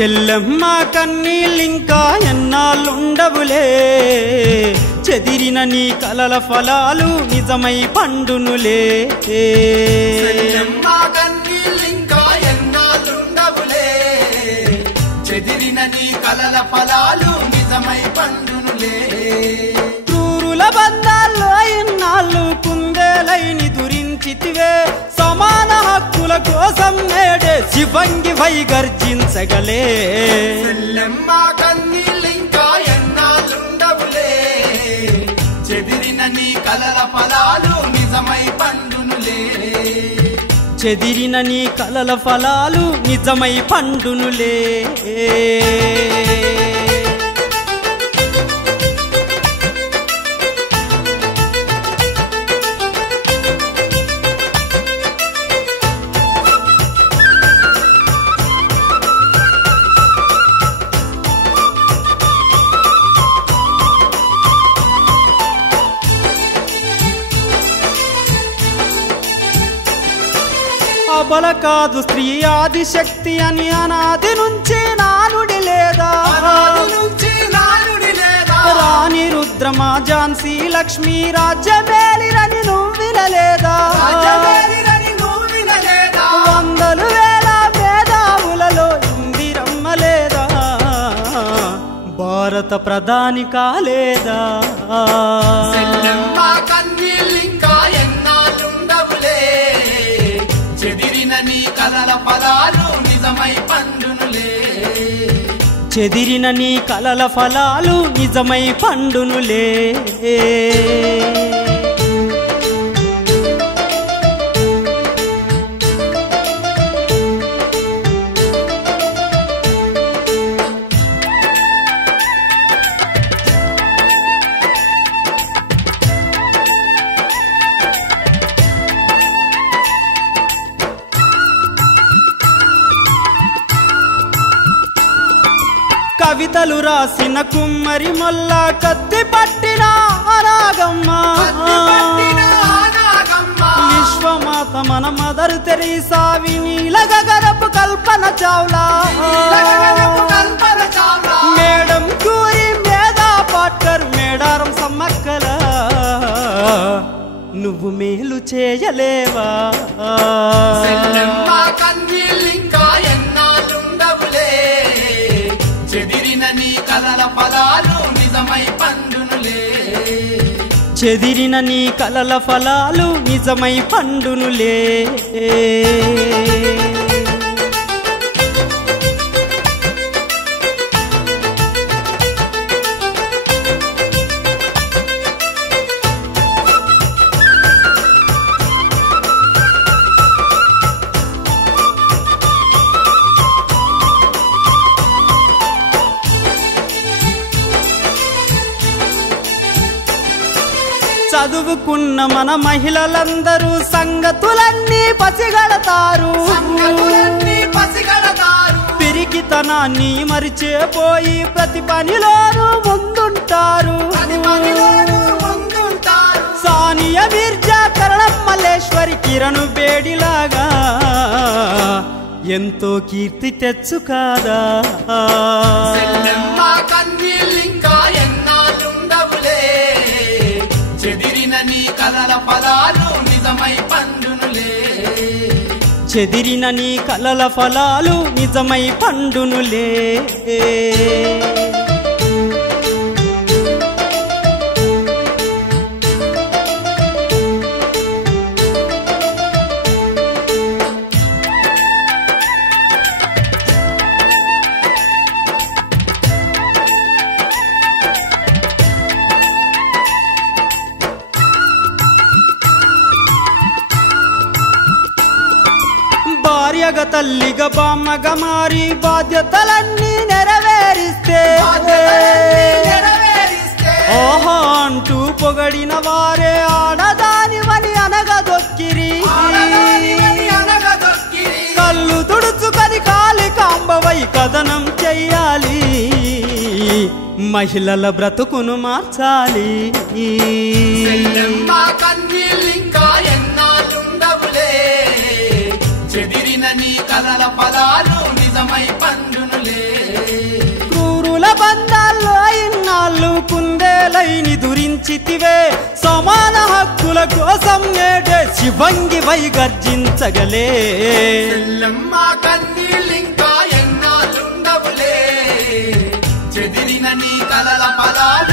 చెల్లెమ్మ కన్నీళ్ళింకా ఎన్నాళ్ళుండవులే, చెదిరిన నీ కలల ఫలాలు నిజమై పండునులే. చెల్లెమ్మ కన్నీళ్ళింకా ఎన్నాళ్ళుండవులే, చెదిరిన నీ కలల ఫలాలు నిజమై పండునులే. క్రూరుల బంధాల్లో ఇన్నాళ్ళు కుందేలైని దురించితివే, సమాన హక్కుల కోసం నేడే శివంగి వై గర్జించగలే. చెల్లెమ్మ కన్నీళ్ళింకా ఎన్నాళ్ళుండవులే, చెదిరిన నీ కలల ఫలాలు నిజమై పండునులే. చెదిరిన నీ కలల ఫలాలు నిజమై పండునులే. అబల కాదు స్త్రీ ఆదిశక్తి అని అనాది నుంచి నానుడి లేదా, రాణి రుద్రమా ఝాన్సీ లక్ష్మీ రాజ్యమేలిరని నువ్వు వినలేదా, వందలు వేల మేధావులలో ఇందిరమ్మ లేదా, భారత ప్రధాని కాలేదా. చెదిరిన నీ కలల ఫలాలు నిజమై పండునులే. చెదిరిన నీ కలల ఫలాలు నిజమై పండునులే. కవితలు రాసిన కుమ్మరి మొల్ల కత్తి పట్టిన రాగమ్మ, విశ్వమాత మన మదర్ తెరీసా, వినీల గగరపు కల్పన చావ్లా, మేడం కూరి మేధా పాట్కర్ మేడారం సమ్మక్కల, నువ్వు మేలు చేయలేవా. చెదిరిన నీ కలల ఫలాలు నిజమై పండునులే. చెదిరిన నీ కలల ఫలాలు నిజమై పండునులే. చదువుకున్న మన మహిళలందరూ సంగతులన్నీ పసిగడతారు, పిరికితనాన్ని మరిచేపోయి ప్రతి పనిలోనూ ముందుంటారు. సానియా మిర్జా, కరణం మల్లేశ్వరి, కిరణ్ బేడిలాగా ఎంతో కీర్తి తెచ్చుకాదా. చెదిరిన నీ కలల ఫలాలు నిజమై పండునులే. చెదిరిన నీ కలల ఫలాలు నిజమై పండునులే. భార్యగా తల్లిగా బామ్మగా మారి బాధ్యతలన్నీ నెరవేరిస్తే, ఓహో అంటూ పొగడిన వారే ఆడదానివని అనగదొక్కిరి. కళ్ళు తుడుచుకొని కాలి కాంబవై కథనం చెయ్యాలి, మహిళల బ్రతుకును మార్చాలి. చెదిరిన నీ కలల ఫలాలు నిజమై పండును. పండునులే క్రూరుల బంధాల్లో ఇన్నాళ్ళు కుందేలైని దురించితివే సమాన హక్కుల కోసం నేడే శివంగి వై గర్జించగలే చెల్లెమ్మ కన్నీళ్ళింకా ఎన్నాళ్ళుండవులే చెదిరిన నీ కలల పదాలు